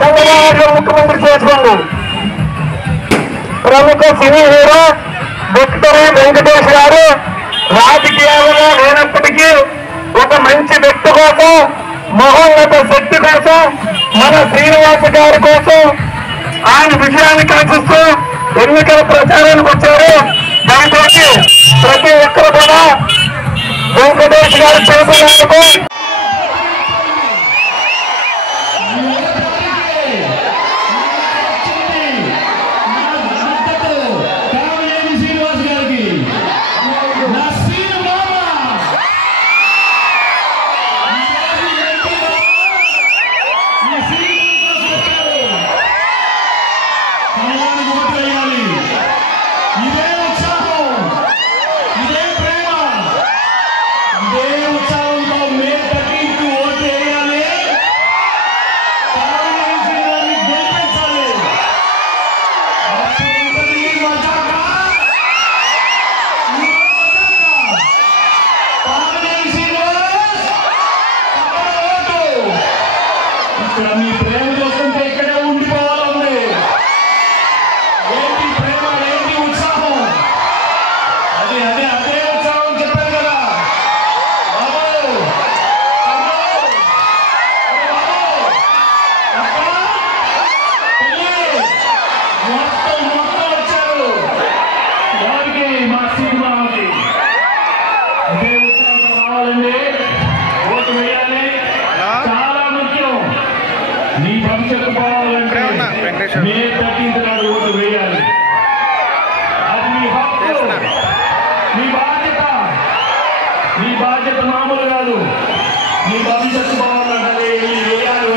చంద్రబాబు ముఖ్యమంత్రి చేసుకోండి. ప్రముఖ సినీ హీరో విక్టరీ వెంకటేష్ గారు రాజకీయాలలో లేనప్పటికీ ఒక మంచి వ్యక్తి కోసం, మహోన్నత శక్తి కోసం, మన శ్రీనివాస గారి కోసం ఆయన విజయాన్ని కాంక్షిస్తూ ఎన్నికల ప్రచారానికి వచ్చారు. దయచేసి ప్రతి ఒక్కరు కూడా వెంకటేష్ గారి చేతులకు మీ ప్రేమ చూస్తుంటే ఇక్కడే ఉండిపోవాలండి. ఏంటి ప్రేమ, ఏంటి ఉత్సాహం, అదే అదే అదే ఉత్సాహం చెప్పారు కదా బాబు. మొత్తం వచ్చారు వారికి, మా సినిమాకి అదే ఉత్సాహం కావాలండి. ఓటు వేయాలి, చాలా ముఖ్యం. మీ భవిష్యత్తు బాగాలంటే మే 13th నాడు ఓటు వేయాలి. అది మీ హక్కు, మీ బాధ్యత. మీ బాధ్యత మామూలు కాదు. మీ భవిష్యత్తు బాగాలంటే వేయాలి.